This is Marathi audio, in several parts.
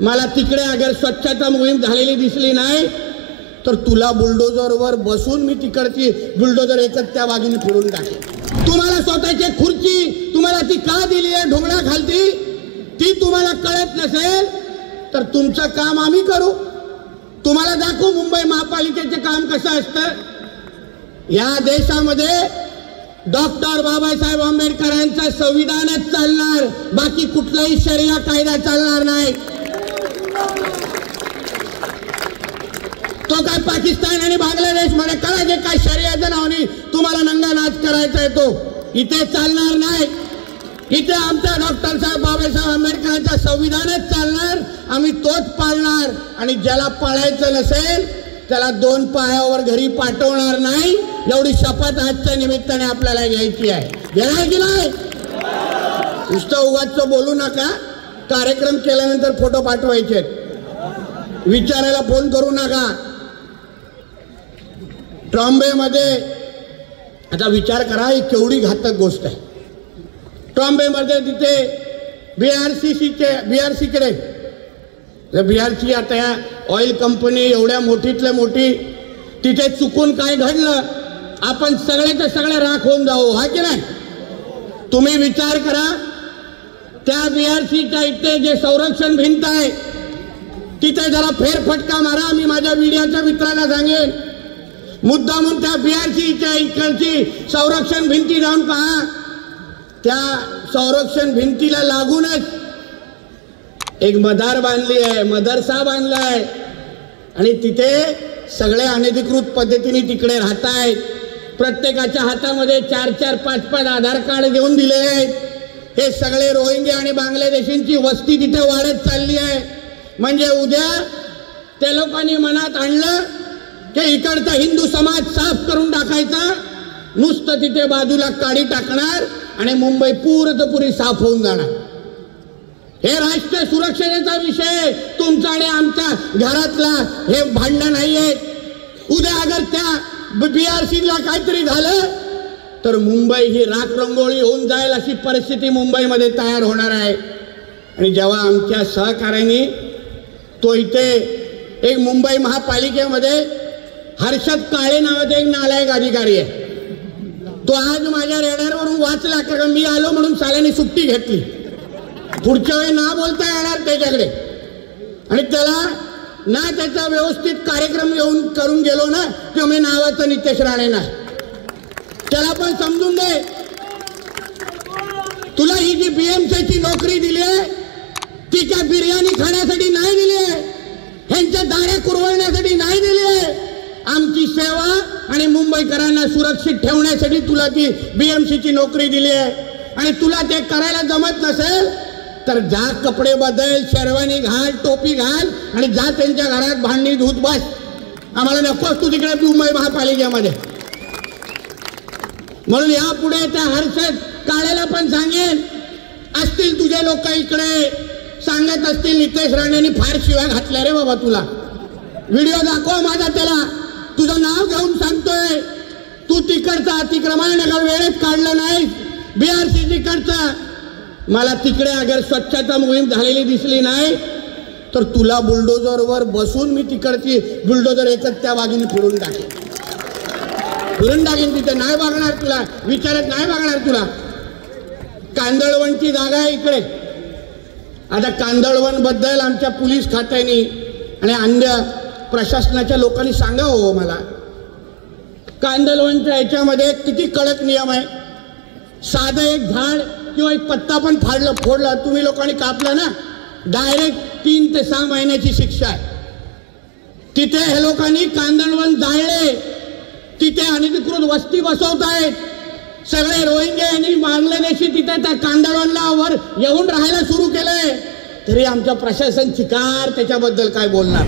मला तिकडे अगर स्वच्छता मोहीम झालेली दिसली नाही तर तुला बुलडोजरवर बसून मी तिकडची बुलडोजर एकच त्या बाजूने फिरून टाकेन। तुम्हाला स्वतःची खुर्ची तुम्हाला ती का दिली आहे ढोंगणा खालती ती तुम्हाला कळत नसेल तर तुमचं काम आम्ही करू। तुम्हाला दाखवू मुंबई महापालिकेचे काम कसं असतं। या देशामध्ये डॉक्टर बाबासाहेब आंबेडकरांचं संविधानच चालणार, बाकी कुठलाही शरिया कायदा चालणार नाही। तो काय पाकिस्तान आणि बांगलादेश मध्ये करा जे काय शरियाच्या नावाने तुम्हाला नंगा नाच करायचा आहे तो इथे चालणार नाही। इथे आमचा डॉक्टर साहेब बाबासाहेब आंबेडकरांचा संविधानच चालणार, आम्ही तोच पाळणार आणि ज्याला पाळायचं नसेल त्याला 2 पायावर घरी पाठवणार नाही। एवढी शपथ आजच्या निमित्ताने आपल्याला घ्यायची आहे। घेणार की नाही? नुसतं उगाच बोलू नका। कार्यक्रम केल्यानंतर फोटो पाठवायचे, विचारायला फोन करू नका। ट्रॉम्बे मध्ये आता विचार करा ही केवढी घातक गोष्ट आहे। ट्रॉम्बे मध्ये तिथे बीआरसीकडे बीआरसी आता या ऑइल कंपनी एवढ्या मोठीतल्या मोठी तिथे चुकून काय घडलं आपण सगळ्याच्या सगळे राख होऊन जाऊ, हा की नाही? तुम्ही विचार करा त्या बीआरसीच्या इथे जे संरक्षण भिंत आहे तिथे जरा फेरफटका मारा। मी माझ्या मीडियाच्या मित्रांना सांगेन मुद्दामून त्या बीआरसीच्या इकडची संरक्षण भिंती जाऊन पहा। त्या संरक्षण भिंतीला लागूनच एक मदार बांधली आहे, मदरसा बांधला आहे आणि तिथे सगळे अनधिकृत पद्धतीने तिकडे राहत आहेत। प्रत्येकाच्या हातामध्ये 4-4, 5-5 आधार कार्ड घेऊन दिले आहेत। हे सगळे रोहिंग्या आणि बांगलादेशींची वस्ती तिथे वाढत चालली आहे। म्हणजे उद्या त्या लोकांनी मनात आणलं की इकडचा हिंदू समाज साफ करून टाकायचा, नुसतं तिथे बाजूला काडी टाकणार आणि मुंबई पुरी साफ होऊन जाणार। हे राष्ट्रीय सुरक्षेचा विषय तुमचा आणि आमच्या घरातला हे भांडण नाहीये। उद्या अगर त्या बीआरसीला काहीतरी झालं तर मुंबई ही राख रंगोळी होऊन जाईल अशी परिस्थिती मुंबईमध्ये तयार होणार आहे। आणि जेव्हा आमच्या सहकार्याने तो इथे एक मुंबई महापालिकेमध्ये हर्षद काळे नावाचा एक नालायक अधिकारी आहे, तो आज माझ्या रेडारवरून वाचला कारण मी आलो म्हणून साल्याने सुट्टी घेतली। पुढच्या वेळी ना बोलता येणार त्याच्याकडे आणि त्याला ना त्याचा व्यवस्थित कार्यक्रम घेऊन करून गेलो ना की मी नावाचं नितेश राणे नाही। त्याला पण समजून दे तुला ही जी बीएमसीची नोकरी दिली आहे ती काय बिर्याणी खाण्यासाठी नाही दिली आहे, ह्यांच्या दाऱ्या कुरवण्यासाठी नाही दिली आहे। आमची सेवा आणि मुंबईकरांना सुरक्षित ठेवण्यासाठी तुला ती बीएमसीची नोकरी दिली आहे। आणि तुला ते करायला जमत नसेल तर जा कपडे बदल, शेरवानी घाल, टोपी घाल आणि जा त्यांच्या घरात भांडी धुत बस। आम्हाला नकोस तू तिकडे मुंबई महापालिकेमध्ये। म्हणून यापुढे त्या हर्षद काळेला पण सांगेन असतील तुझे लोक इकडे सांगत असतील नितेश राणेंनी फार शिव्या घातल्या रे बाबा तुला, व्हिडिओ दाखव माझा त्याला, तुझं नाव घेऊन सांगतोय तू तिकडचा अतिक्रमण नगर वेळेत काढलं नाही बीआरसी तिकडचा। मला तिकडे अगर स्वच्छता मोहीम झालेली दिसली नाही तर तुला बुलडोजरवर बसून मी तिकडची बुलडोजर एकच त्या बाजूने फिरून टाकेन तिथे नाही बघणार तुला, विचारत नाही बघणार तुला। कांदळवनची जागा आहे इकडे। आता कांदळवन बद्दल आमच्या पोलीस खात्याने आणि अन्य प्रशासनाच्या लोकांनी सांगावं मला, कांदळवनच्या याच्यामध्ये किती कडक नियम आहे। साधं एक झाड किंवा एक पत्ता पण फोडला तुम्ही लोकांनी कापला ना डायरेक्ट 3 ते 6 महिन्याची शिक्षा आहे। तिथे हे लोकांनी कांदळवन जाळले, तिथे अनधिकृत वस्ती बसवतायत। सगळे रोहिंग्या आणि बांगलादेशी तिथे त्या कांदळवनला वर येऊन राहायला सुरू केलंय, तरी आमच्या प्रशासन चिकार त्याच्याबद्दल काय बोलणार।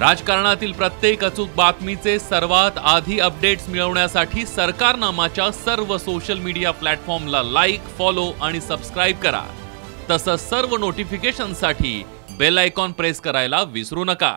राजकारणातील प्रत्येक अचूक बातमीचे सर्वात आधी अपडेट्स मिळवण्यासाठी सरकारनामाच्या सर्व सोशल मीडिया प्लॅटफॉर्मला लाईक, फॉलो आणि सबस्क्राइब करा। तसंच सर्व नोटिफिकेशनसाठी बेल आयकॉन प्रेस करायला विसरू नका।